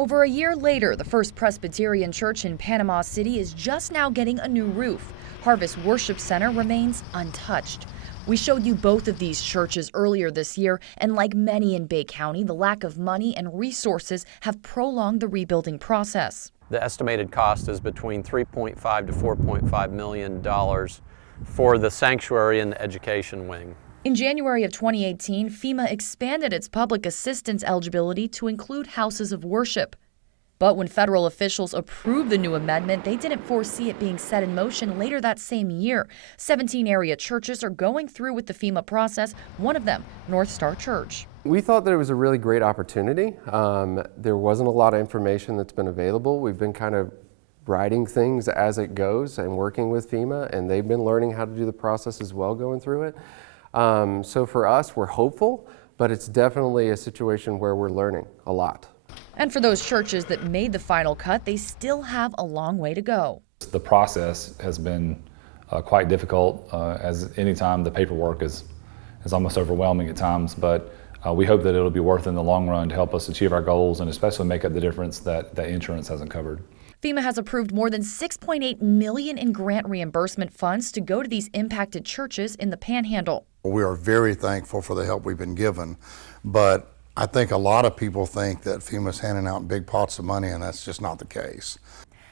Over a year later, the First Presbyterian Church in Panama City is just now getting a new roof. Harvest Worship Center remains untouched. We showed you both of these churches earlier this year, and like many in Bay County, the lack of money and resources have prolonged the rebuilding process. The estimated cost is between $3.5 to $4.5 million for the sanctuary and the education wing. In January of 2018, FEMA expanded its public assistance eligibility to include houses of worship. But when federal officials approved the new amendment, they didn't foresee it being set in motion later that same year. 17 area churches are going through with the FEMA process, one of them, North Star Church. We thought that it was a really great opportunity. There wasn't a lot of information that's been available. We've been kind of writing things as it goes and working with FEMA, and they've been learning how to do the process as well going through it. So for us, we're hopeful, but it's definitely a situation where we're learning a lot. And for those churches that made the final cut, they still have a long way to go. The process has been quite difficult, as any time the paperwork is almost overwhelming at times, but we hope that it'll be worth it in the long run to help us achieve our goals and especially make up the difference that insurance hasn't covered. FEMA has approved more than $6.8 million in grant reimbursement funds to go to these impacted churches in the Panhandle. We are very thankful for the help we've been given, but I think a lot of people think that FEMA's handing out big pots of money, and that's just not the case.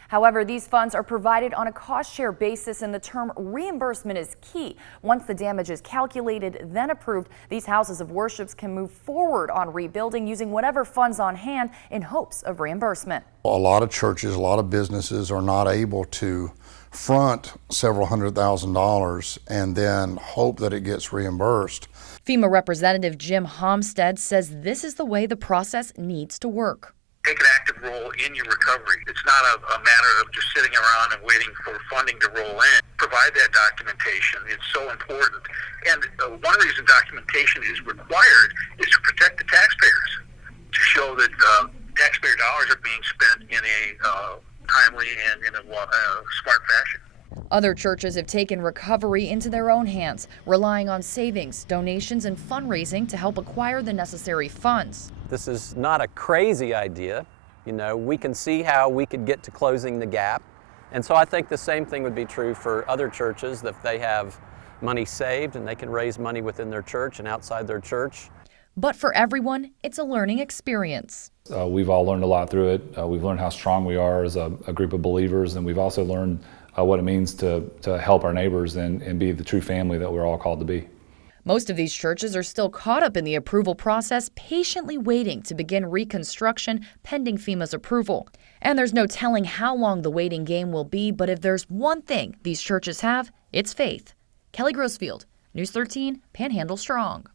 However, these funds are provided on a cost-share basis, and the term reimbursement is key. Once the damage is calculated, then approved, these houses of worship can move forward on rebuilding using whatever funds on hand in hopes of reimbursement. A lot of churches, a lot of businesses are not able to front several $100,000 and then hope that it gets reimbursed. FEMA Representative Jim Homstead says this is the way the process needs to work. Take an active role in your recovery. It's not a matter of just sitting around and waiting for funding to roll in. Provide that documentation. It's so important. And one reason documentation is required is to protect the taxpayers, to show that taxpayer dollars are being spent in a timely and in a smart fashion. Other churches have taken recovery into their own hands, relying on savings, donations, and fundraising to help acquire the necessary funds. This is not a crazy idea. You know, we can see how we could get to closing the gap. And so I think the same thing would be true for other churches, that if they have money saved and they can raise money within their church and outside their church. But for everyone, it's a learning experience. We've all learned a lot through it. We've learned how strong we are as a group of believers, and we've also learned what it means to help our neighbors and be the true family that we're all called to be. Most of these churches are still caught up in the approval process, patiently waiting to begin reconstruction pending FEMA's approval. And there's no telling how long the waiting game will be, but if there's one thing these churches have, it's faith. Kelly Grossfield, News 13, Panhandle Strong.